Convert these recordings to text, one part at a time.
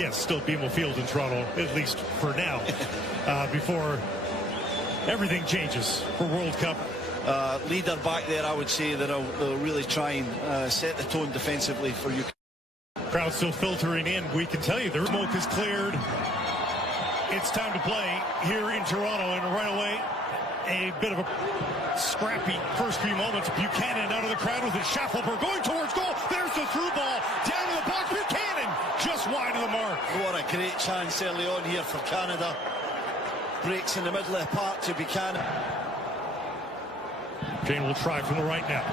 yes, still BMO Field in Toronto, at least for now, before everything changes for World Cup. Leader back there, I would say that they'll really try and set the tone defensively for you. Crowd still filtering in. We can tell you the smoke is cleared. It's time to play here in Toronto, and right away, a bit of a scrappy first few moments. Buchanan out of the crowd with his Schaffelberg going towards goal. There's the through ball down to the box. Buchanan just wide of the mark. What a great chance early on here for Canada. Breaks in the middle of the park to Buchanan. Jane will try from the right now.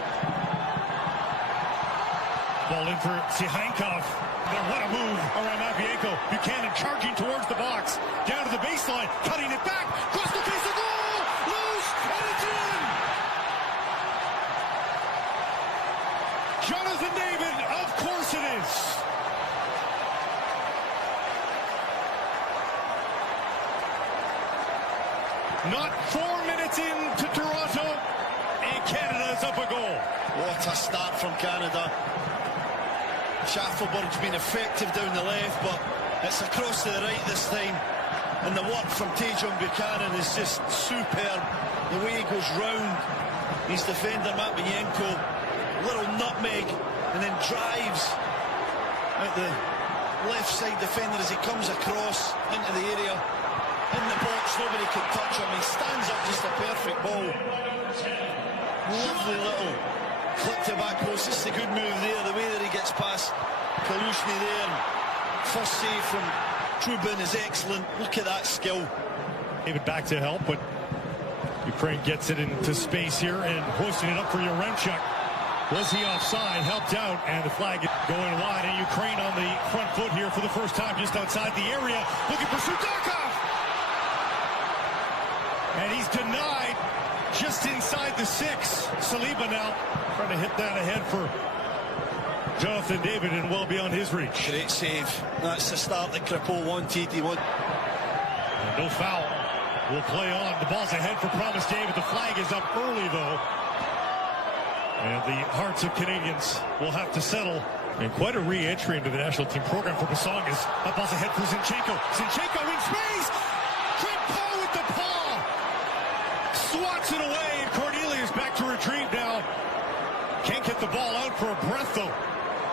Ball in for Sihankov. What a move around Matvienko. Buchanan charging towards the box. Down to the baseline. Cutting it back. Cross the face of goal. Loose. And it's in. Jonathan David. Of course it is. Not 4 minutes into Toronto. And Canada is up a goal. What a start from Canada. Schaffelberg's been effective down the left, but it's across to the right this time. And the work from Tajon Buchanan is just superb. The way he goes round his defender, Matvienko, little nutmeg, and then drives at the left side defender as he comes across into the area. In the box, nobody could touch him. He stands up, just a perfect ball. Lovely little clip to back post. This is a good move there, the way that he gets past Kalushny there. First save from Trubin is excellent. Look at that skill. David back to help, but Ukraine gets it into space here and hoisting it up for Yaremchuk. Was he offside? Helped out, and the flag going wide. And Ukraine on the front foot here for the first time, just outside the area. Looking for Sudakov. And he's denied just inside the 6. Saliba now trying to hit that ahead for Jonathan David and well beyond his reach. Great save. That's the start that Kripo wanted. He wanted. No foul. Will play on. The ball's ahead for Promise David. The flag is up early, though. And the hearts of Canadians will have to settle. And quite a re-entry into the national team program for Basongas. That ball's ahead for Zinchenko. Zinchenko in space! Kripo with the paw! Swats it away, and Cornelius back to retrieve now. Can't get the ball out for a breath, though.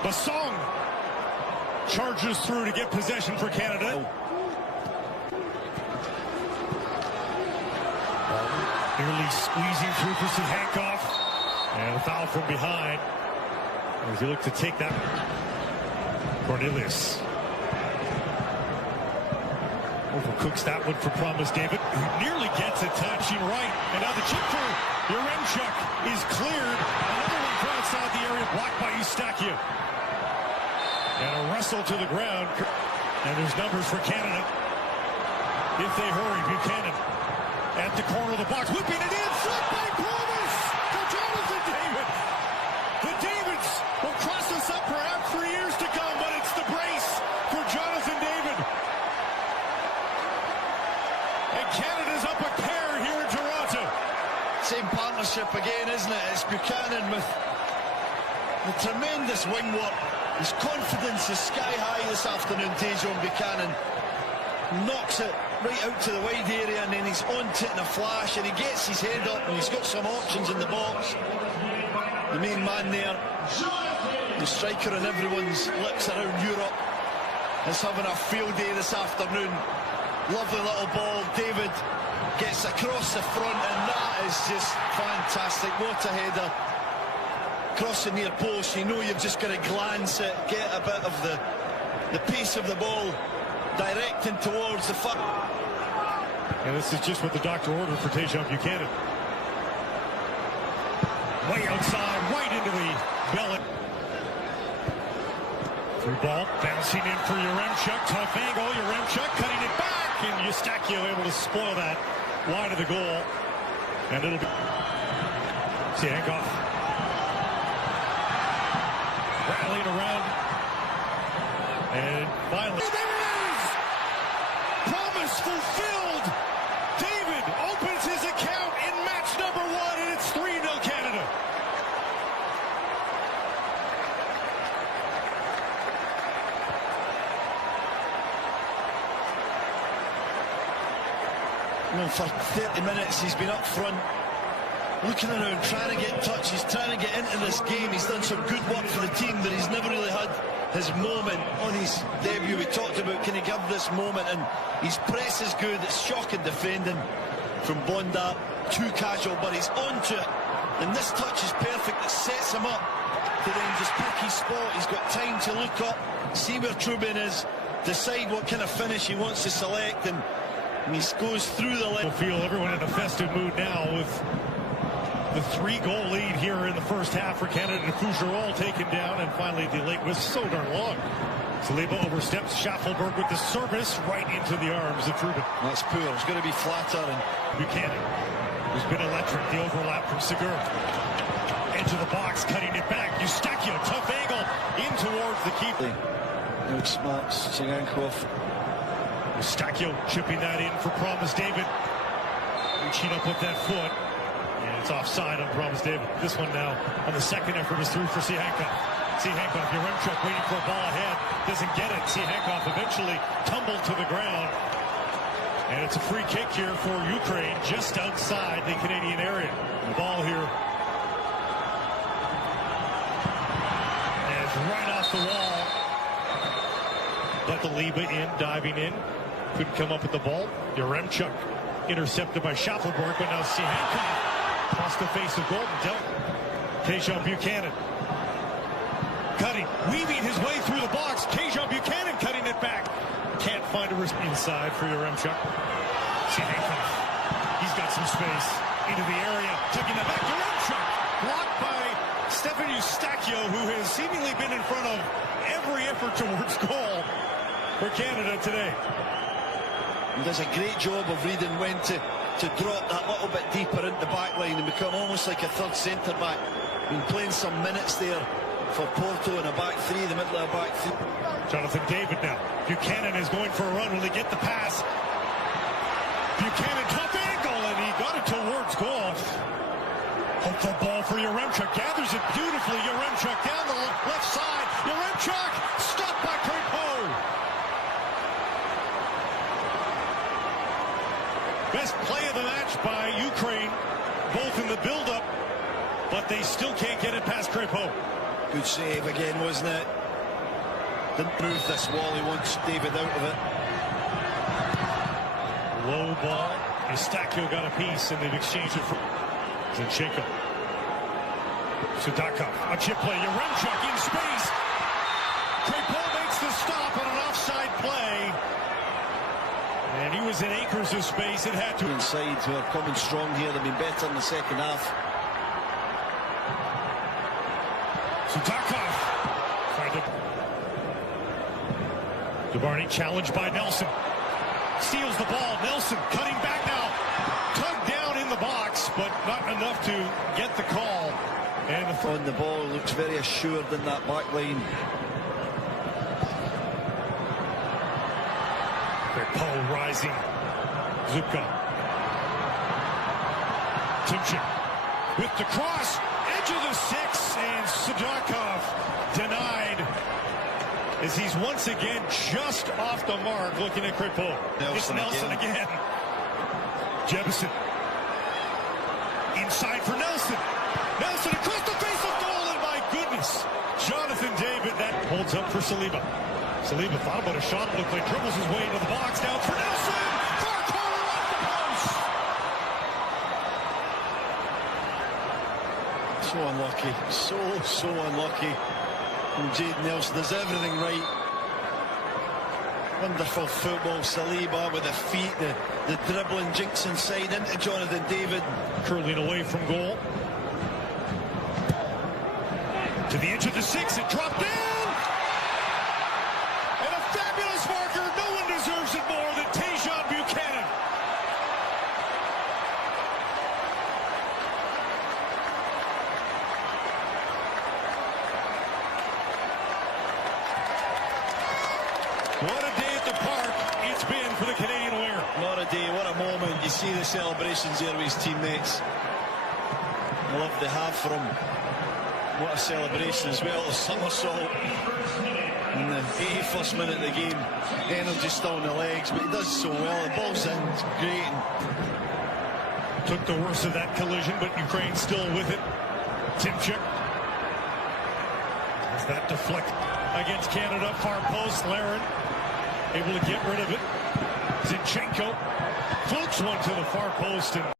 Basong charges through to get possession for Canada. Nearly squeezing through for Sihankov. And a foul from behind as he looked to take that. Cornelius overcooks that one for Promise David, who nearly gets it, touching right. And now the chip for Yaremchuk is cleared. Another one from outside the area, blocked by Eustaquio. And a wrestle to the ground. And there's numbers for Canada if they hurry. Buchanan at the corner of the box, whipping it in, flipped by Promise to Jonathan David. The Davids will cross us up perhaps for years to come, but it's the brace for Jonathan David. And Canada's up a pair here in Toronto. Same partnership again, isn't it? It's Buchanan with the tremendous wing work. His confidence is sky high this afternoon. Tajon Buchanan knocks it right out to the wide area, and then he's on to it in a flash, and he gets his head up, and he's got some options in the box. The main man there, the striker on everyone's lips around Europe, is having a field day this afternoon. Lovely little ball. David gets across the front, and that is just fantastic. What a header. Cross the near post. You know you've just got to glance it, get a bit of the pace of the ball, directing towards the front. And this is just what the doctor ordered for Tajon Buchanan. Way outside, right into the belly. Through ball, bouncing in for Yaremchuk. Tough angle, Yaremchuk cutting it back, and Eustaquio able to spoil that wide of the goal. And it'll be Sihankov rallying around. And finally, there it is! Promise fulfilled! David opens his account in match number 1, and it's 3-0 Canada. You know, for 30 minutes he's been up front, looking around, trying to get touches, trying to get into this game. He's done some good work for the team, but he's never really had his moment on his debut. We talked about, can he give this moment, and his press is good. It's shocking defending from Bonda, too casual, but he's onto it, and this touch is perfect. It sets him up to then just pick his spot. He's got time to look up, see where Trubin is, decide what kind of finish he wants to select, and he goes through the leg. Feel everyone in a festive mood now with the 3-goal lead here in the first half for Canada. Fougerolles taken down, and finally the late was so darn long. Saliba oversteps Schaffelberg with the service right into the arms of Trubin. That's poor. It's going to be flatter, and Buchanan, who's been electric. The overlap from Segura. Into the box, cutting it back. Eustachio, tough angle in towards the keeper. Outsmarts Tsingankov. Eustachio chipping that in for Promise David. Reaching up with that foot. And it's offside on Promise David. This one now on the second effort is through for Sihankov. Sihankov, Yaremchuk waiting for a ball ahead. Doesn't get it. Sihankov eventually tumbled to the ground. And it's a free kick here for Ukraine just outside the Canadian area. The ball here is right off the wall. But the Liba in, diving in. Couldn't come up with the ball. Yaremchuk intercepted by Schaffelberg, but now Sihankov across the face of Golden dealt. Tejan Buchanan cutting, weaving his way through the box. Tejan Buchanan cutting it back. Can't find a risk inside for Yaremchuk. Sihankov, he's got some space into the area, tucking that back. Yaremchuk blocked by Stefan Eustachio, who has seemingly been in front of every effort towards goal for Canada today. He does a great job of reading when to drop that little bit deeper into the back line and become almost like a third centre-back. Been playing some minutes there for Porto in a back three, the middle of a back three. Jonathan David now. Buchanan is going for a run. Will he get the pass? Buchanan, tough angle, and he got it towards goal. Hopeful ball for Yaremchuk. Gathers it beautifully. Yaremchuk down the left side. Yaremchuk stopped by Crépeau. Best play of the match by Ukraine, both in the build-up, but they still can't get it past Crépeau. Good save again, wasn't it? Didn't move this wall. He wants David out of it. Low ball. Eustachio got a piece, and they've exchanged it for Zinchenko. Sudakov, a chip play. Yaremchuk in space. Crépeau makes the stop on an offside play. And he was in acres of space. It had to. Inside, who are coming strong here. They've been better in the second half. Sudakov. DeBarney challenged by Nelson. Steals the ball. Nelson cutting back now. Tugged down in the box, but not enough to get the call. And on the ball, looks very assured in that back line. Paul rising. Zubka. Timchin with the cross. Edge of the six, and Sudakov denied as he's once again just off the mark looking at Crépeau. It's Nelson again. Jefferson. Inside for Nelson. Nelson across the face of goal, and my goodness. Jonathan David, that holds up for Saliba. Saliba thought about a shot, looked like dribbles his way into the box. Down for Nelson! Far corner off the post! So unlucky. So unlucky. And Jade Nelson does everything right. Wonderful football. Saliba with the feet, the dribbling, jinks inside into Jonathan David. Curling away from goal. To the edge of the six, it dropped in! And a fabulous marker. No one deserves it more than Tejan Buchanan. What a day at the park it's been for the Canadian winger. What a day, what a moment. You see the celebrations there with his teammates. The love they have for him. What a celebration as well, the somersault. In the 81st minute of the game, energy still in the legs, but he does so well. The ball's in, it's great. Took the worst of that collision, but Ukraine still with it. Timchuk. Does that deflect against Canada? Far post, Laren able to get rid of it. Zinchenko flukes one to the far post and